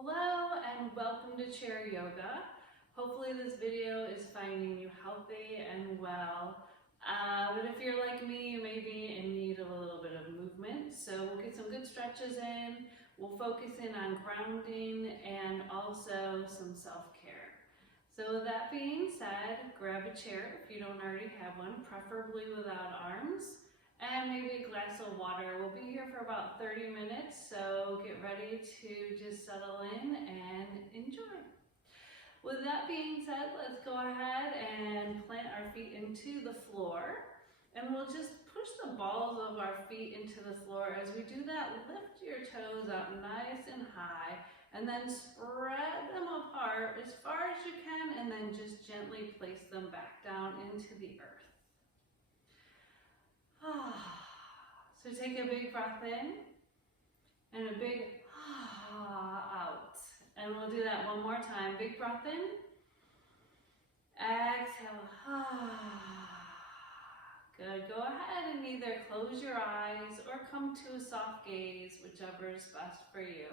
Hello and welcome to Chair Yoga. Hopefully this video is finding you healthy and well. But if you're like me, you may be in need of a little bit of movement. So we'll get some good stretches in. We'll focus in on grounding and also some self-care. So with that being said, grab a chair if you don't already have one, preferably without arms. And maybe a glass of water. We'll be here for about 30 minutes, so get ready to just settle in and enjoy. With that being said, let's go ahead and plant our feet into the floor. And we'll just push the balls of our feet into the floor. As we do that, lift your toes up nice and high, and then spread them apart as far as you can, and then just gently place them back down into the earth. So take a big breath in and a big out. And we'll do that one more time. Big breath in. Exhale. Good. Go ahead and either close your eyes or come to a soft gaze, whichever is best for you.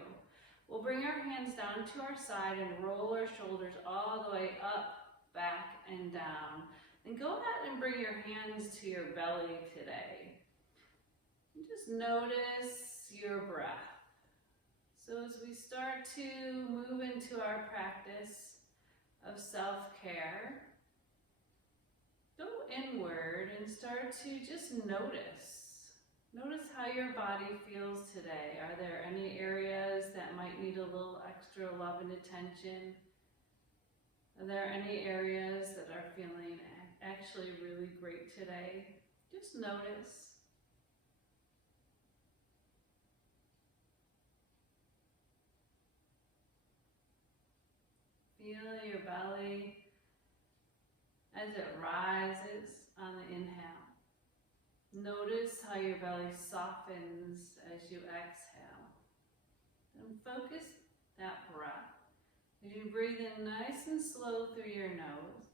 We'll bring our hands down to our side and roll our shoulders all the way up, back, and down. And go ahead and bring your hands to your belly today. And just notice your breath. So as we start to move into our practice of self-care, go inward and start to just notice. Notice how your body feels today. Are there any areas that might need a little extra love and attention? Are there any areas that are feeling actually really great today? Just notice. Feel your belly as it rises on the inhale. Notice how your belly softens as you exhale. And focus that breath. As you breathe in nice and slow through your nose,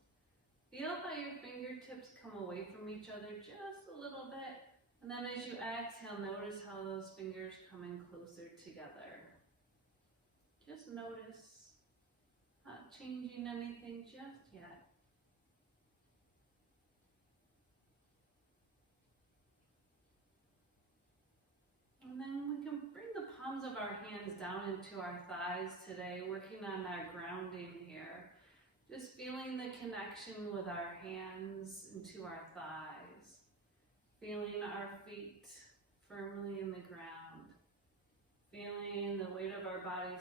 feel how your fingertips come away from each other just a little bit. And then as you exhale, notice how those fingers come in closer together. Just notice, not changing anything just yet. And then we can bring the palms of our hands down into our thighs today, working on our grounding here. Just feeling the connection with our hands into our thighs. Feeling our feet firmly in the ground. Feeling the weight of our body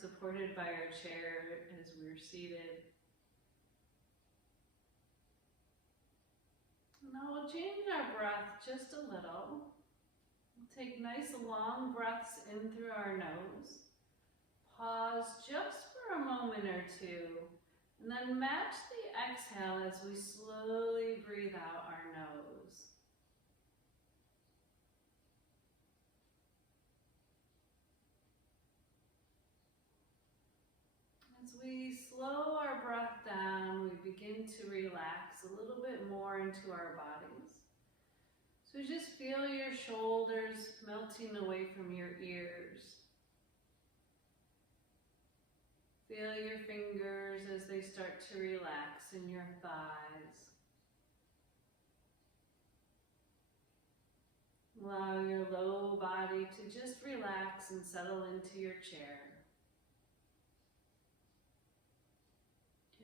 supported by our chair as we're seated. Now we'll change our breath just a little. We'll take nice long breaths in through our nose. Pause just for a moment or two. And then match the exhale as we slowly breathe out our nose. As we slow our breath down, we begin to relax a little bit more into our bodies. So just feel your shoulders melting away from your ears. Feel your fingers as they start to relax in your thighs. Allow your low body to just relax and settle into your chair.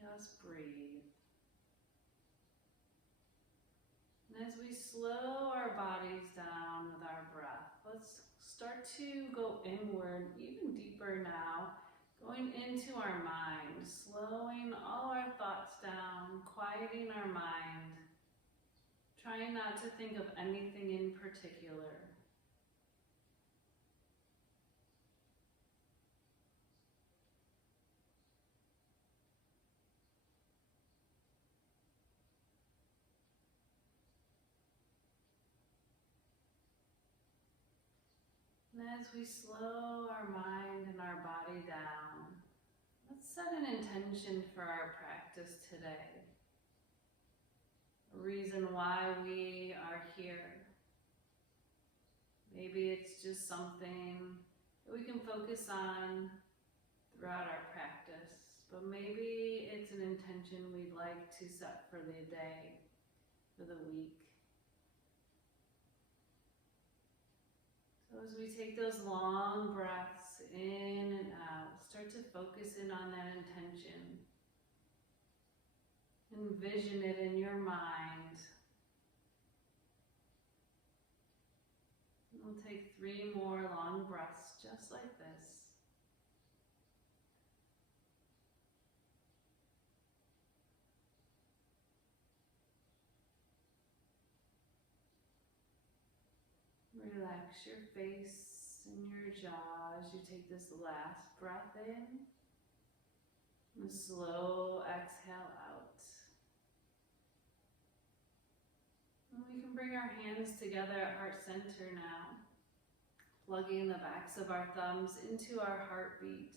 Just breathe. And as we slow our bodies down with our breath, let's start to go inward, even deeper now. Going into our mind, slowing all our thoughts down, quieting our mind, trying not to think of anything in particular. And as we slow our mind and our body down, let's set an intention for our practice today. A reason why we are here. Maybe it's just something that we can focus on throughout our practice, but maybe it's an intention we'd like to set for the day, for the week. So as we take those long breaths in and out, start to focus in on that intention. Envision it in your mind. We'll take 3 more long breaths just like this. Relax your face and your jaw as you take this last breath in and a slow exhale out. And we can bring our hands together at heart center now, plugging the backs of our thumbs into our heartbeat.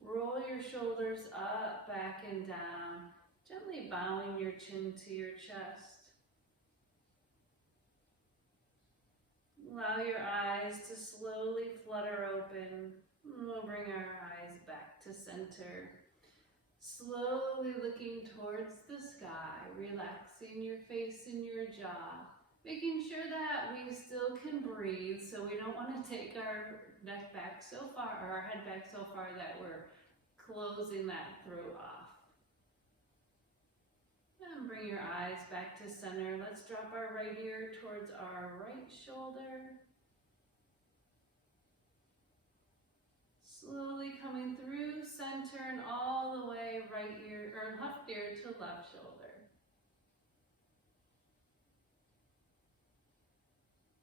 Roll your shoulders up, back, and down, gently bowing your chin to your chest. Allow your eyes to slowly flutter open. We'll bring our eyes back to center. Slowly looking towards the sky, relaxing your face and your jaw, making sure that we still can breathe, so we don't want to take our neck back so far, or our head back so far that we're closing that throat off. And bring your eyes back to center. Let's drop our right ear towards our right shoulder. Slowly coming through center and all the way right ear or left ear to left shoulder.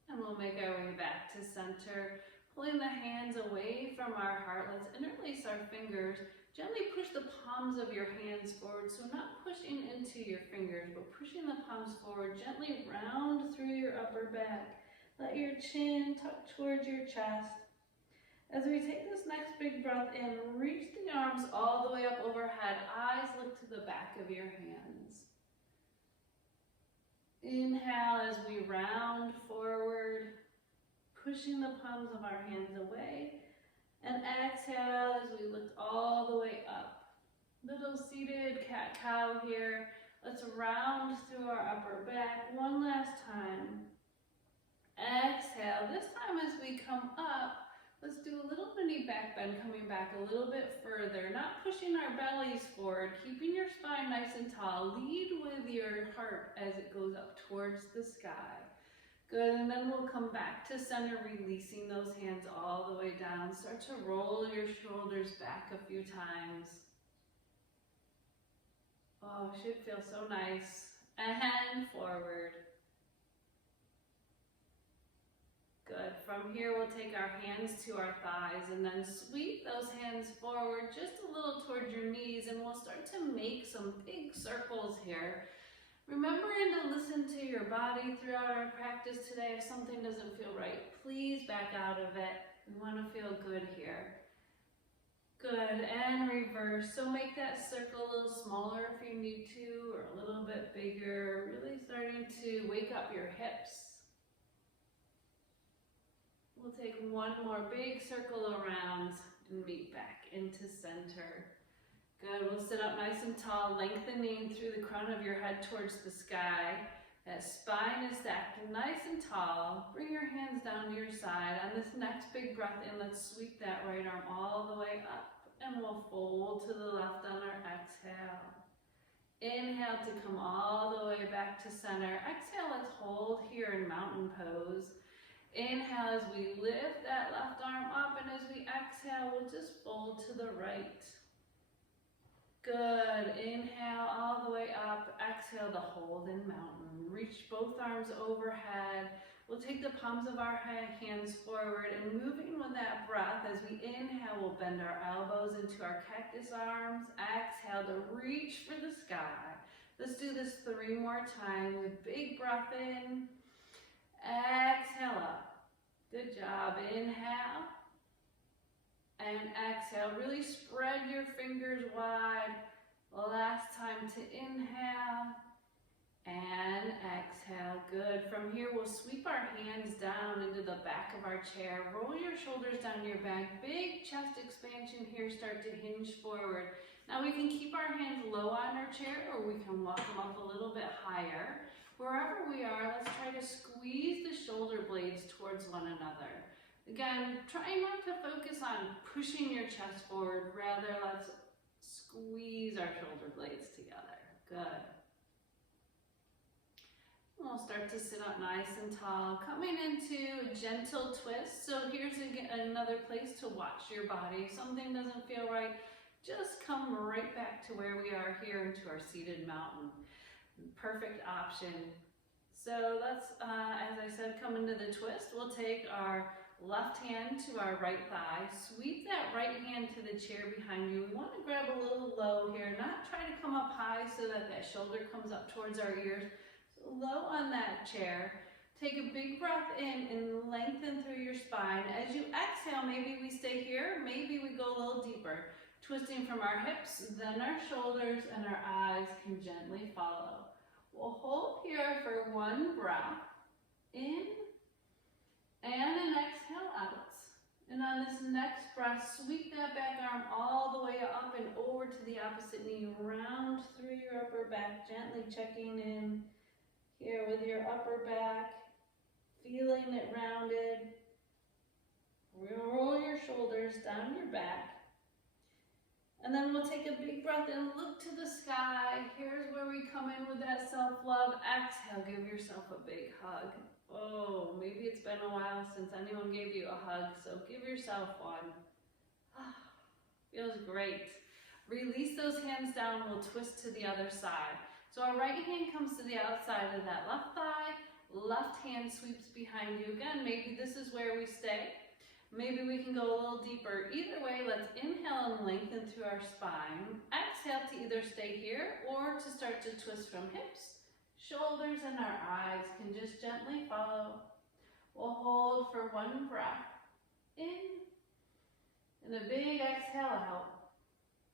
And we'll make our way back to center, pulling the hands away from our heart. Let's interlace our fingers. Gently push the palms of your hands forward, so not pushing into your fingers, but pushing the palms forward. Gently round through your upper back. Let your chin tuck towards your chest. As we take this next big breath in, reach the arms all the way up overhead. Eyes look to the back of your hands. Inhale as we round forward, pushing the palms of our hands away. And exhale as we lift all the way up. Little seated cat-cow here. Let's round through our upper back one last time. Exhale. This time as we come up, let's do a little mini back bend, coming back a little bit further. Not pushing our bellies forward, keeping your spine nice and tall. Lead with your heart as it goes up towards the sky. Good, and then we'll come back to center, releasing those hands all the way down. Start to roll your shoulders back a few times. Oh, should feel so nice. And forward. Good. From here, we'll take our hands to our thighs and then sweep those hands forward just a little towards your knees, and we'll start to make some big circles here. Remembering to listen to your body throughout our practice today. If something doesn't feel right, please back out of it. We want to feel good here. Good, and reverse. So make that circle a little smaller if you need to, or a little bit bigger. Really starting to wake up your hips. We'll take one more big circle around and meet back into center. Good, we'll sit up nice and tall, lengthening through the crown of your head towards the sky. That spine is stacked nice and tall. Bring your hands down to your side. On this next big breath in, let's sweep that right arm all the way up. And we'll fold to the left on our exhale. Inhale to come all the way back to center. Exhale, let's hold here in mountain pose. Inhale as we lift that left arm up, and as we exhale, we'll just fold to the right. Good. Inhale all the way up. Exhale to hold in mountain. Reach both arms overhead. We'll take the palms of our hands forward, and moving with that breath, as we inhale, we'll bend our elbows into our cactus arms. Exhale to reach for the sky. Let's do this 3 more times with big breath in. Exhale up. Good job. Inhale. And exhale. Really spread your fingers wide. Last time to inhale. And exhale. Good. From here, we'll sweep our hands down into the back of our chair. Roll your shoulders down your back. Big chest expansion here. Start to hinge forward. Now we can keep our hands low on our chair, or we can walk them up a little bit higher. Wherever we are, let's try to squeeze the shoulder blades towards one another. Again, try not to focus on pushing your chest forward. Rather, let's squeeze our shoulder blades together. Good. We'll start to sit up nice and tall, coming into a gentle twist. So here's another place to watch your body. If something doesn't feel right, just come right back to where we are here into our seated mountain. Perfect option. So let's, as I said, come into the twist. We'll take our left hand to our right thigh. Sweep that right hand to the chair behind you. We want to grab a little low here, not try to come up high so that that shoulder comes up towards our ears. So low on that chair. Take a big breath in and lengthen through your spine. As you exhale, maybe we stay here, maybe we go a little deeper. Twisting from our hips, then our shoulders and our eyes can gently follow. We'll hold here for one breath, in, and an exhale out. And on this next breath, sweep that back arm all the way up and over to the opposite knee. Round through your upper back, gently checking in here with your upper back, feeling it rounded. Roll your shoulders down your back. And then we'll take a big breath and look to the sky. Here's where we come in with that self-love. Exhale, give yourself a big hug. Oh, maybe it's been a while since anyone gave you a hug, so give yourself one. Feels great. Release those hands down, we'll twist to the other side. So our right hand comes to the outside of that left thigh, left hand sweeps behind you. Again, maybe this is where we stay. Maybe we can go a little deeper. Either way, let's inhale and lengthen through our spine. Exhale to either stay here or to start to twist from hips. Shoulders and our eyes can just gently follow. We'll hold for one breath. In. And a big exhale out.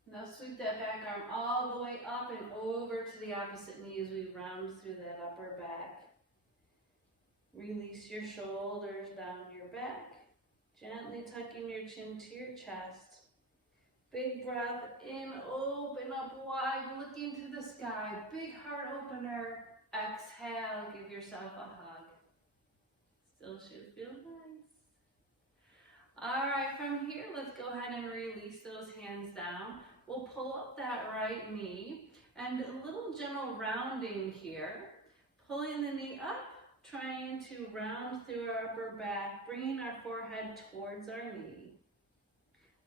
Now sweep that back arm all the way up and over to the opposite knee as we round through that upper back. Release your shoulders down your back. Gently tucking your chin to your chest. Big breath in, open up wide, looking to the sky. Big heart opener. Exhale, give yourself a hug. Still should feel nice. All right, from here, let's go ahead and release those hands down. We'll pull up that right knee and a little gentle rounding here. Pulling the knee up. Trying to round through our upper back, bringing our forehead towards our knee.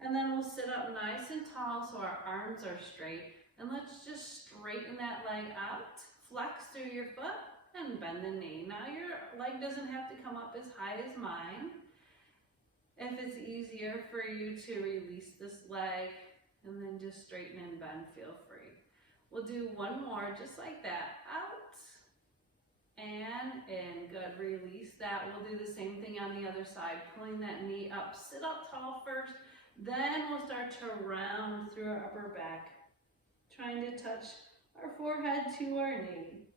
And then we'll sit up nice and tall so our arms are straight. And let's just straighten that leg out, flex through your foot, and bend the knee. Now your leg doesn't have to come up as high as mine. If it's easier for you to release this leg and then just straighten and bend, feel free. We'll do one more just like that. Out. And in. Good. Release that. We'll do the same thing on the other side. Pulling that knee up. Sit up tall first. Then we'll start to round through our upper back. Trying to touch our forehead to our knee.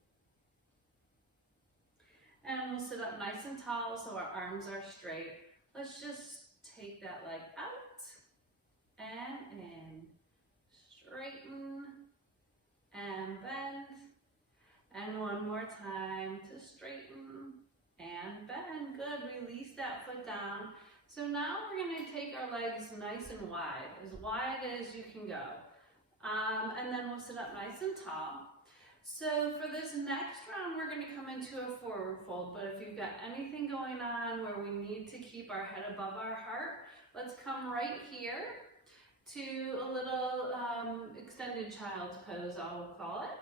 And we'll sit up nice and tall so our arms are straight. Let's just take that leg out. And in. Straighten. And bend. And one more time to straighten and bend. Good. Release that foot down. So now we're going to take our legs nice and wide as you can go. And then we'll sit up nice and tall. So for this next round, we're going to come into a forward fold. But if you've got anything going on where we need to keep our head above our heart, let's come right here to a little extended child's pose, I'll call it.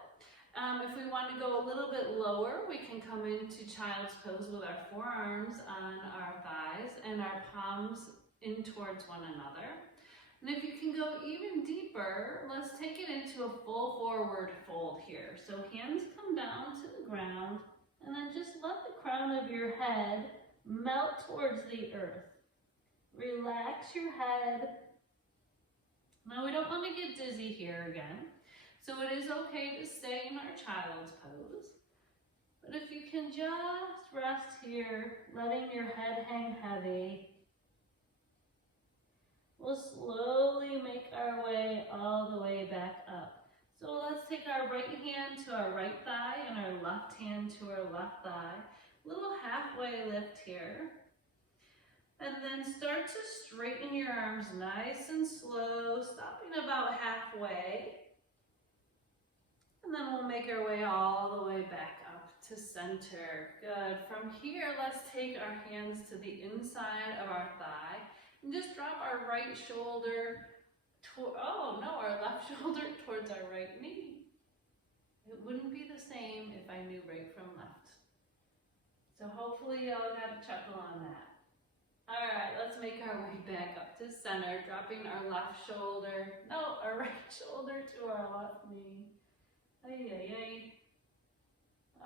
If we want to go a little bit lower, we can come into child's pose with our forearms on our thighs and our palms in towards one another. And if you can go even deeper, let's take it into a full forward fold here. So hands come down to the ground and then just let the crown of your head melt towards the earth. Relax your head. Now we don't want to get dizzy here again. So it is okay to stay in our child's pose. But if you can just rest here, letting your head hang heavy, we'll slowly make our way all the way back up. So let's take our right hand to our right thigh and our left hand to our left thigh. Little halfway lift here. And then start to straighten your arms nice and slow, stopping about halfway. And then we'll make our way all the way back up to center. Good. From here, let's take our hands to the inside of our thigh and just drop our right shoulder our left shoulder towards our right knee. It wouldn't be the same if I knew right from left. So hopefully y'all got a chuckle on that. All right, let's make our way back up to center, dropping our left shoulder, our right shoulder to our left knee. Ay, ay, ay.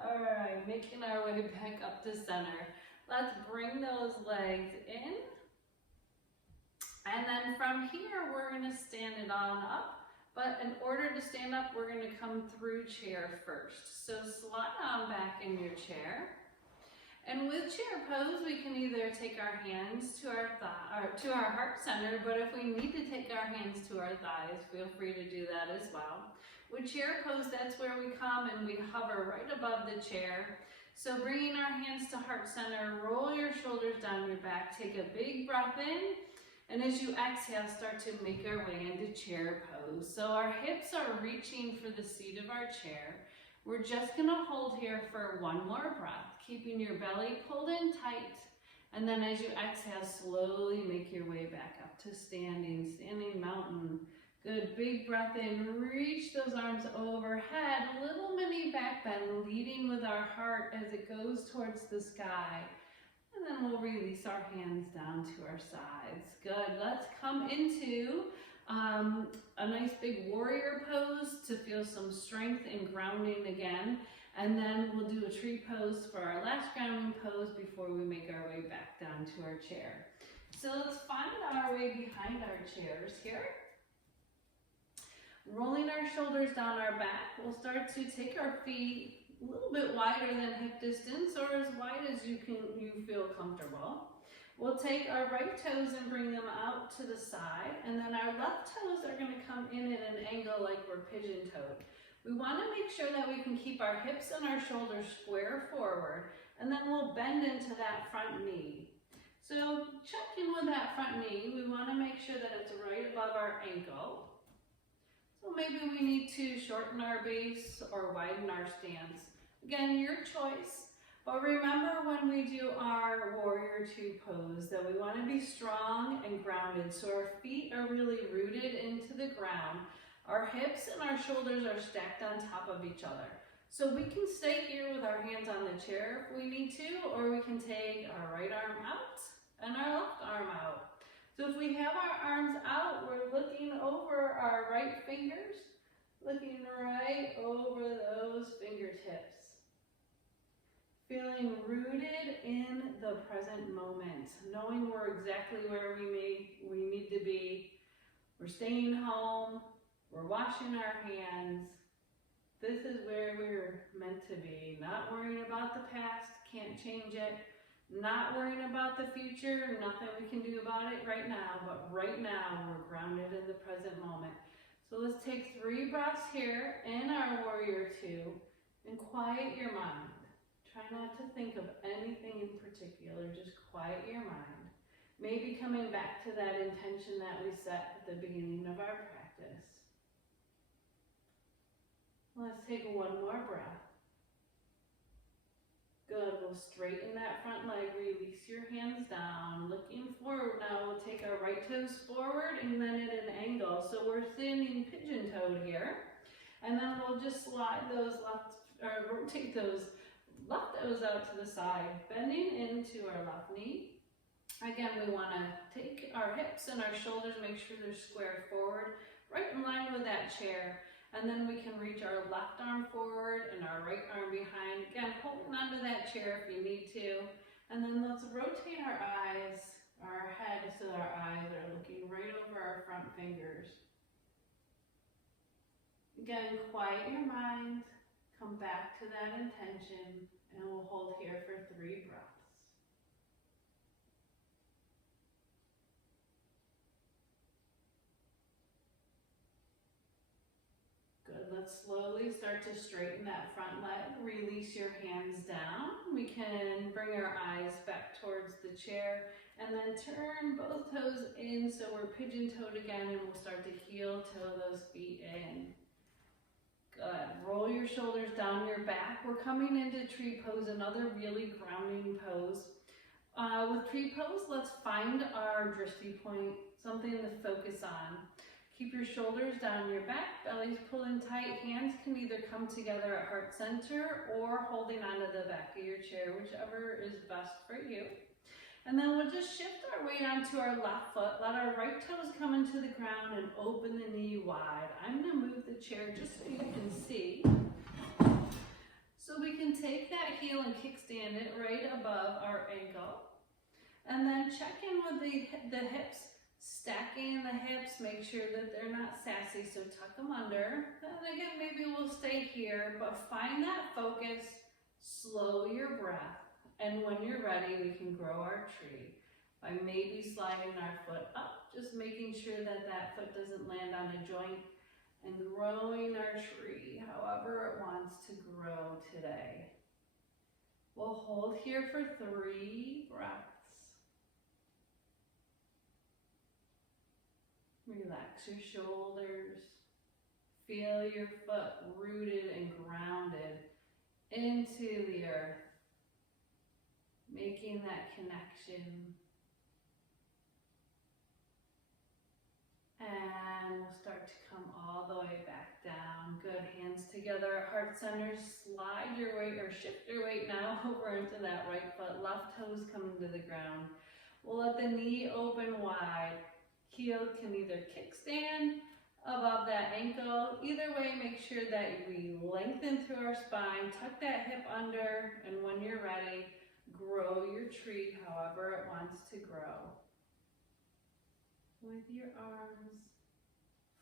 All right, making our way back up to center. Let's bring those legs in. And then from here, we're gonna stand it on up. But in order to stand up, we're gonna come through chair first. So slide on back in your chair. And with chair pose, we can either take our hands to our heart center, but if we need to take our hands to our thighs, feel free to do that as well. With chair pose, that's where we come and we hover right above the chair. So bringing our hands to heart center, roll your shoulders down your back, take a big breath in, and as you exhale, start to make our way into chair pose. So our hips are reaching for the seat of our chair. We're just gonna hold here for one more breath, keeping your belly pulled in tight. And then as you exhale, slowly make your way back up to standing mountain. Good, big breath in, reach those arms overhead, little mini back bend, leading with our heart as it goes towards the sky. And then we'll release our hands down to our sides. Good, let's come into a nice big warrior pose to feel some strength and grounding again. And then we'll do a tree pose for our last grounding pose before we make our way back down to our chair. So let's find our way behind our chairs here. Rolling our shoulders down our back, we'll start to take our feet a little bit wider than hip distance or as wide as you feel comfortable. We'll take our right toes and bring them out to the side, and then our left toes are going to come in at an angle like we're pigeon-toed. We want to make sure that we can keep our hips and our shoulders square forward, and then we'll bend into that front knee. So check in with that front knee. We want to make sure that it's right above our ankle. So maybe we need to shorten our base or widen our stance. Again, your choice. But remember when we do our warrior two pose that we want to be strong and grounded. So our feet are really rooted into the ground. Our hips and our shoulders are stacked on top of each other. So we can stay here with our hands on the chair if we need to, or we can take our right arm out and our left arm out. So if we have our arms out, we're looking over our right fingers, looking right over those fingertips. Feeling rooted in the present moment, knowing we're exactly where we need to be. We're staying home, we're washing our hands. This is where we're meant to be. Not worrying about the past, can't change it. Not worrying about the future, nothing we can do about it right now, but right now we're grounded in the present moment. So let's take 3 breaths here in our warrior two and quiet your mind. Try not to think of anything in particular, just quiet your mind. Maybe coming back to that intention that we set at the beginning of our practice. Let's take 1 more breath. Good, we'll straighten that front leg, release your hands down, looking forward. Now we'll take our right toes forward and then at an angle. So we're standing pigeon-toed here. And then we'll just slide those rotate those left toes out to the side, bending into our left knee. Again, we want to take our hips and our shoulders, make sure they're square forward, right in line with that chair. And then we can reach our left arm forward and our right arm behind. Again, holding onto that chair if you need to. And then let's rotate our eyes, our head, so our eyes are looking right over our front fingers. Again, quiet your mind. Come back to that intention, and we'll hold here for 3 breaths. Let's slowly start to straighten that front leg. Release your hands down. We can bring our eyes back towards the chair and then turn both toes in so we're pigeon-toed again, and we'll start to heel-toe those feet in. Good. Roll your shoulders down your back. We're coming into tree pose, another really grounding pose. With tree pose, let's find our drishti point, something to focus on. Keep your shoulders down your back, belly's pulling tight. Hands can either come together at heart center or holding onto the back of your chair, whichever is best for you. And then we'll just shift our weight onto our left foot. Let our right toes come into the ground and open the knee wide. I'm going to move the chair just so you can see. So we can take that heel and kickstand it right above our ankle. And then check in with the hips. Stacking the hips, make sure that they're not sassy, so tuck them under. And again, maybe we'll stay here, but find that focus, slow your breath, and when you're ready, we can grow our tree by maybe sliding our foot up, just making sure that that foot doesn't land on a joint, and growing our tree however it wants to grow today. We'll hold here for 3 breaths. Relax your shoulders. Feel your foot rooted and grounded into the earth, making that connection. And we'll start to come all the way back down. Good, hands together, heart center. Slide your weight or shift your weight now over into that right foot. Left toes coming to the ground. We'll let the knee open wide. Heel can either kickstand above that ankle. Either way, make sure that we lengthen through our spine, tuck that hip under, and when you're ready, grow your tree however it wants to grow. With your arms,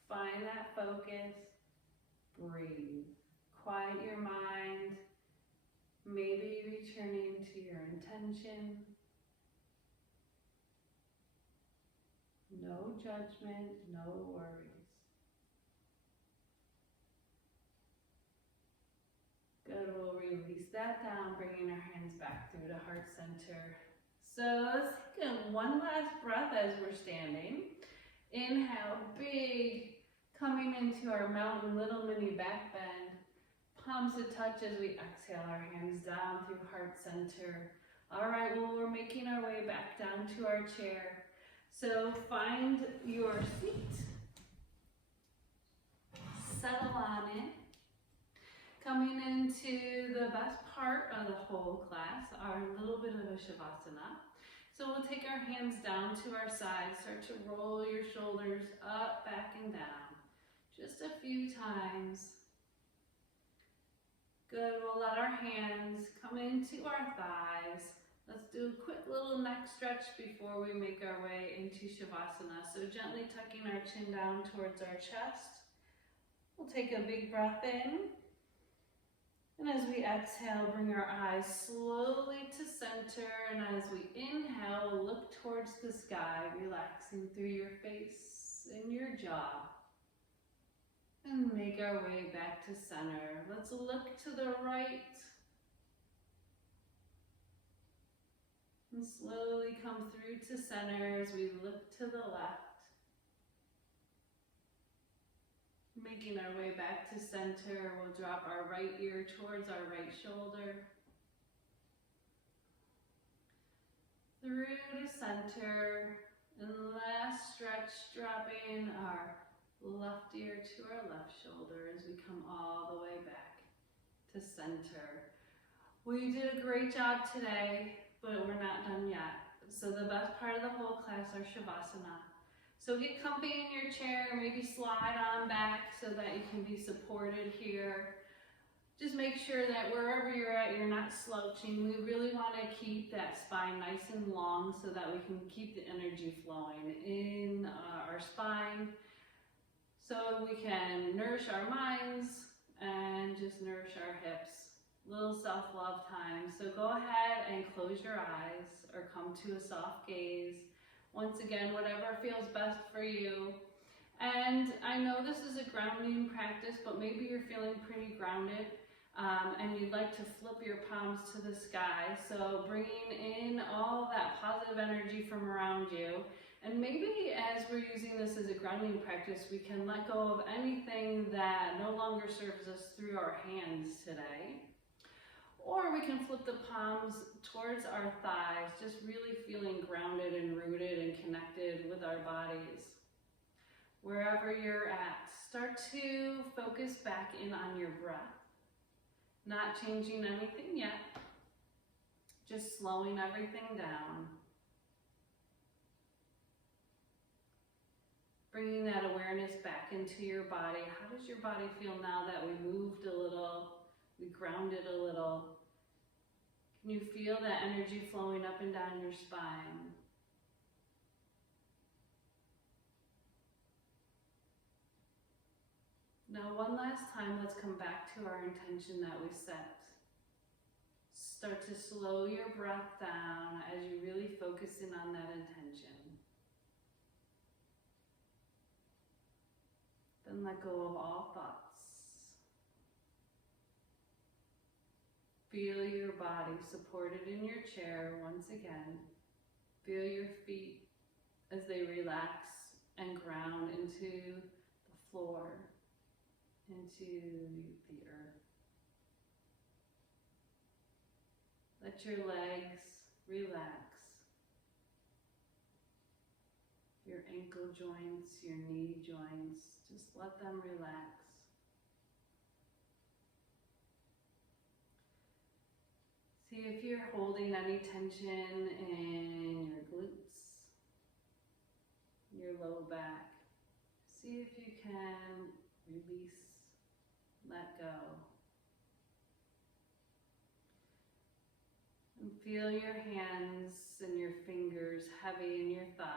find that focus, breathe. Quiet your mind, maybe returning to your intention. No judgment, no worries. Good, we'll release that down, bringing our hands back through to heart center. So let's take one last breath as we're standing. Inhale, big, coming into our mountain, little mini back bend. Palms to touch as we exhale, our hands down through heart center. All right, well, we're making our way back down to our chair. So find your seat, settle on it. Coming into the best part of the whole class, our little bit of a Shavasana. So we'll take our hands down to our sides, start to roll your shoulders up, back, and down. Just a few times. Good, we'll let our hands come into our thighs. Let's do a quick little neck stretch before we make our way into Shavasana. So gently tucking our chin down towards our chest. We'll take a big breath in. And as we exhale, bring our eyes slowly to center. And as we inhale, we'll look towards the sky, relaxing through your face and your jaw. And make our way back to center. Let's look to the right. And slowly come through to center as we look to the left. Making our way back to center, we'll drop our right ear towards our right shoulder. Through to center, and last stretch, dropping our left ear to our left shoulder as we come all the way back to center. We did a great job today, but we're not done yet. So the best part of the whole class are Shavasana. So get comfy in your chair, maybe slide on back so that you can be supported here. Just make sure that wherever you're at, you're not slouching. We really want to keep that spine nice and long so that we can keep the energy flowing in our spine, so we can nourish our minds and just nourish our hips. Little self-love time. So go ahead and close your eyes or come to a soft gaze. Once again, whatever feels best for you. And I know this is a grounding practice, but maybe you're feeling pretty grounded and you'd like to flip your palms to the sky. So bringing in all that positive energy from around you. And maybe as we're using this as a grounding practice, we can let go of anything that no longer serves us through our hands today. Or we can flip the palms towards our thighs, just really feeling grounded and rooted and connected with our bodies. Wherever you're at, start to focus back in on your breath. Not changing anything yet, just slowing everything down. Bringing that awareness back into your body. How does your body feel now that we moved a little, we grounded a little? Can you feel that energy flowing up and down your spine? Now, one last time, let's come back to our intention that we set. Start to slow your breath down as you really focus in on that intention. Then let go of all thoughts. Feel your body supported in your chair once again. Feel your feet as they relax and ground into the floor, into the earth. Let your legs relax. Your ankle joints, your knee joints, just let them relax. See if you're holding any tension in your glutes, your low back. See if you can release, let go. And feel your hands and your fingers heavy in your thighs.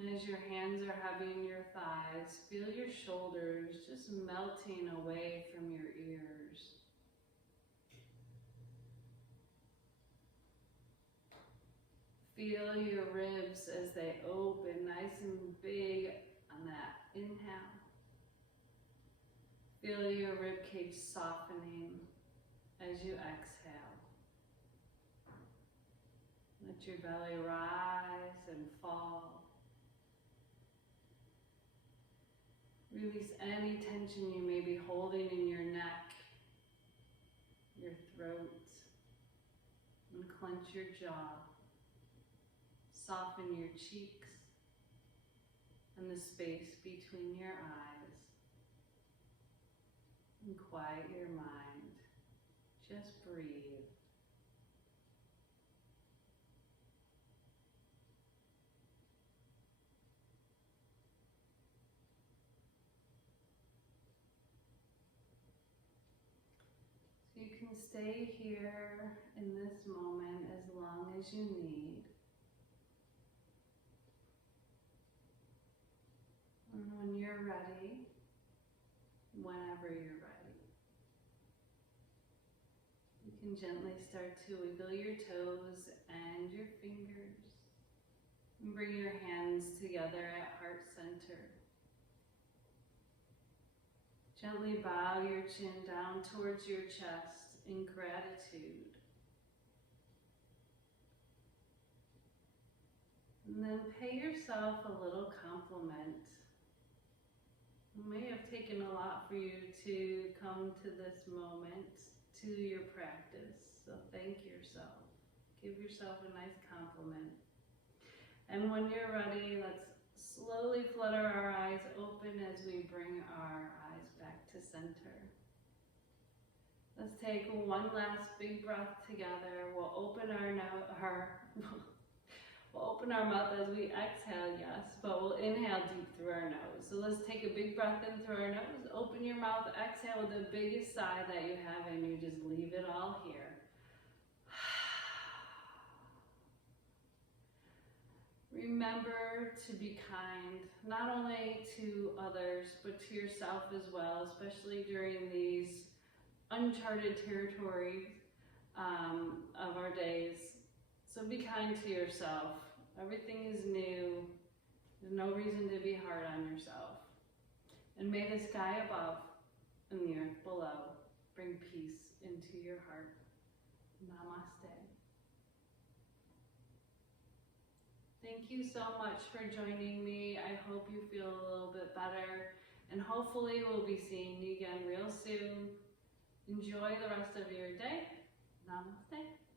And as your hands are heavy in your thighs, feel your shoulders just melting away from your ears. Feel your ribs as they open nice and big on that inhale. Feel your rib cage softening as you exhale. Let your belly rise and fall. Release any tension you may be holding in your neck, your throat, and clench your jaw. Soften your cheeks and the space between your eyes. And quiet your mind. Just breathe. So you can stay here in this moment as long as you need. And when you're ready, whenever you're ready, you can gently start to wiggle your toes and your fingers. And bring your hands together at heart center. Gently bow your chin down towards your chest in gratitude. And then pay yourself a little compliment. It may have taken a lot for you to come to this moment, to your practice. So thank yourself. Give yourself a nice compliment. And when you're ready, let's slowly flutter our eyes open as we bring our eyes back to center. Let's take one last big breath together. We'll open we'll open our mouth as we exhale, yes, but we'll inhale deep through our nose. So let's take a big breath in through our nose, open your mouth, exhale with the biggest sigh that you have, and you just leave it all here. Remember to be kind, not only to others, but to yourself as well, especially during these uncharted territories of our days. So be kind to yourself. Everything is new. There's no reason to be hard on yourself. And may the sky above and the earth below bring peace into your heart. Namaste. Thank you so much for joining me. I hope you feel a little bit better, and hopefully we'll be seeing you again real soon. Enjoy the rest of your day. Namaste.